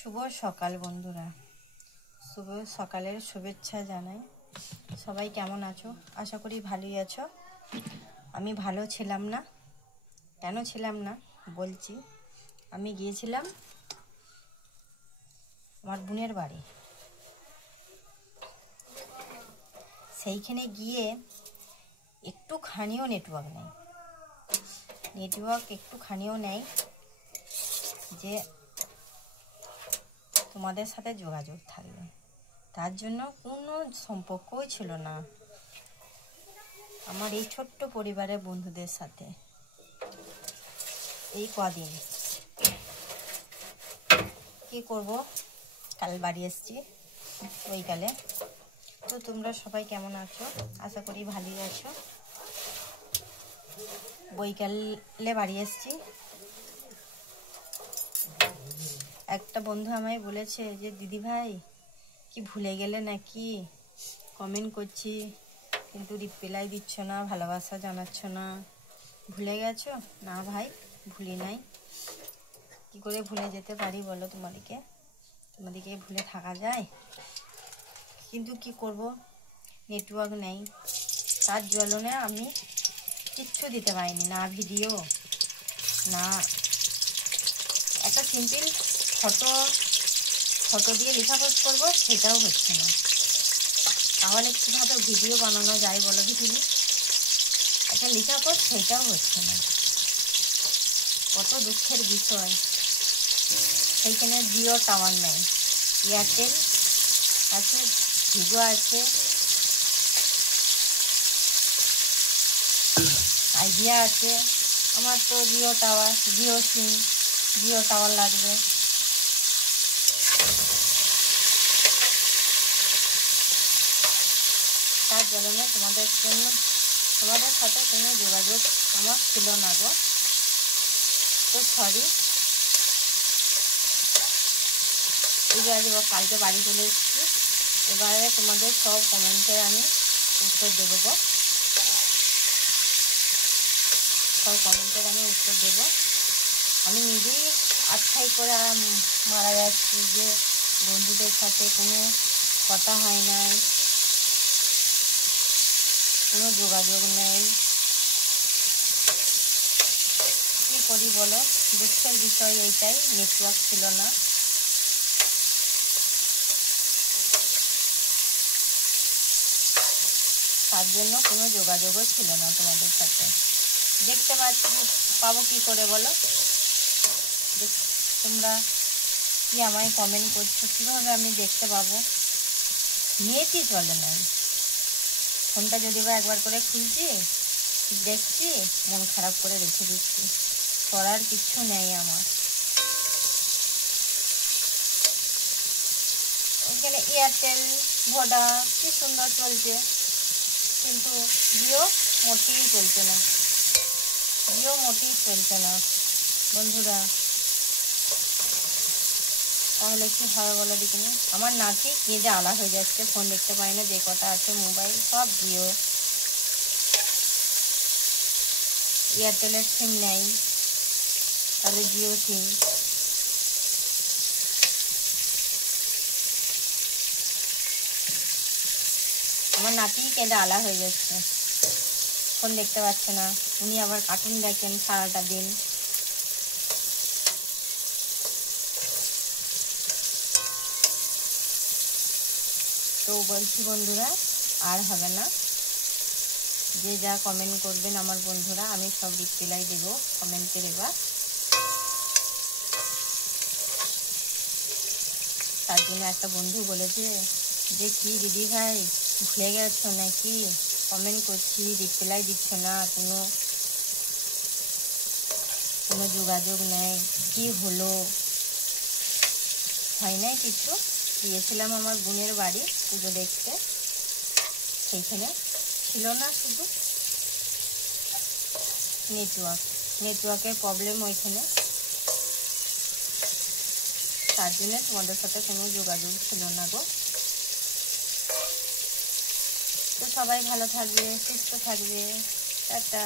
শুভ সকাল বন্ধুরা, শুভ সকালের শুভেচ্ছা জানাই। সবাই কেমন আছো? আশা করি ভালোই আছো। আমি ভালো ছিলাম না। কেন ছিলাম না বলছি। আমি গিয়েছিলাম আমার বোনের বাড়ি। সেইখানে গিয়ে একটুখানিও নেটওয়ার্ক একটুখানিও নেই যে তোমাদের সাথে যোগাযোগ থাকবে। তার জন্য কোনো সম্পর্কই ছিল না আমার এই ছোট্ট পরিবারের বন্ধুদের সাথে। এই কদিন কি করব, কাল বাড়ি এসেছি ওইকালে। তো তোমরা সবাই কেমন আছো? আশা করি ভালোই আছো। বৈকালে বাড়ি এসেছি। একটা বন্ধু আমায় বলেছে যে দিদি ভাই কি ভুলে গেলে নাকি, কমেন্ট করছি কিন্তু রিপ্লাই দিচ্ছ না, ভালোবাসা জানাচ্ছ না, ভুলে গেছো? না ভাই, ভুলি নাই। কি করে ভুলে যেতে পারি বলো? তোমাদেরকে ভুলে থাকা যায়? কিন্তু কি করব, নেটওয়ার্ক নেই। তার জ্বলনে আমি কিচ্ছু দিতে পারিনি, না ভিডিও, না একটা সিম্পল ফটো দিয়ে লেখা পোস্ট করবো, সেটাও হচ্ছে না। তাহলে কীভাবে ভিডিও বানানো যায় বলো দিদি? একটা লেখা পোস্ট, সেটাও হচ্ছে না। কত দুঃখের বিষয়। সেইখানে জিও টাওয়ার নেই, এয়ারটেল আছে, ভিভো আছে, আইডিয়া আছে। আমার তো জিও সিম, জিও টাওয়ার লাগবে। তার জন্য তোমাদের সাথে কোনো যোগাযোগ আমার ছিল না গো। তো সরি। এই যে কালকে বাড়ি চলে এসেছি। এবারে তোমাদের সব কমেন্টে আমি উত্তর দেবো গো। সব কমেন্টের আমি উত্তর দেব। আমি নিজেই আচ্ছাই করে মারা যাচ্ছি যে বন্ধুদের সাথে কোনো কথা হয় নাই, কোনো যোগাযোগ নেই। কী করি বলো? দুঃখের বিষয় এইটাই, নেটওয়ার্ক ছিল না। তার জন্য কোনো যোগাযোগও ছিল না তোমাদের সাথে। দেখতে পাবো কি করে বলো? তোমরা কি আমায় কমেন্ট করছো, কীভাবে আমি দেখতে পাবো? নেটই চলে না। ফোনটা যদি বা একবার করে খুলছি, দেখছি, মন খারাপ করে রেখে দিচ্ছি। করার কিচ্ছু নেই আমার। ওইখানে এয়ারটেল, ভোডা কি সুন্দর চলছে, কিন্তু জিও মোটেই চলছে না বন্ধুরা। তাহলে কি হবে বলো দেখিনি? আমার নাকি কেঁদে আলা হয়ে যাচ্ছে। ফোন দেখতে পাই না, যে কটা আছে মোবাইল সব জিও। এয়ারটেলের সিম নেই, তাহলে জিও সিম। আমার নাতি কেঁদে আলা হয়ে যাচ্ছে, ফোন দেখতে পাচ্ছে না। উনি আবার কার্টুন দেখেন সারাটা দিন। তো বলছি বন্ধুরা, আর হবে না। যে যা কমেন্ট করবেন আমার বন্ধুরা, আমি সব রিপ্লাই দেব কমেন্টে দেবা। তার জন্য একটা বন্ধু বলেছে যে কি দিদি ভাই ভুলে গেছো নাকি, কমেন্ট করছি রিপ্লাই দিচ্ছ না, কোনো যোগাযোগ নেই, কি হলো? হয় নাই কিছু। গিয়েছিলাম আমার বোনের বাড়ি পুজো দেখতে, সেইখানে ছিল না শুধু নেটওয়ার্কের প্রবলেম ওইখানে। তার জন্য তোমাদের সাথে কোনো যোগাযোগ ছিল না গো। তো সবাই ভালো থাকবে, সুস্থ থাকবে। টাটা।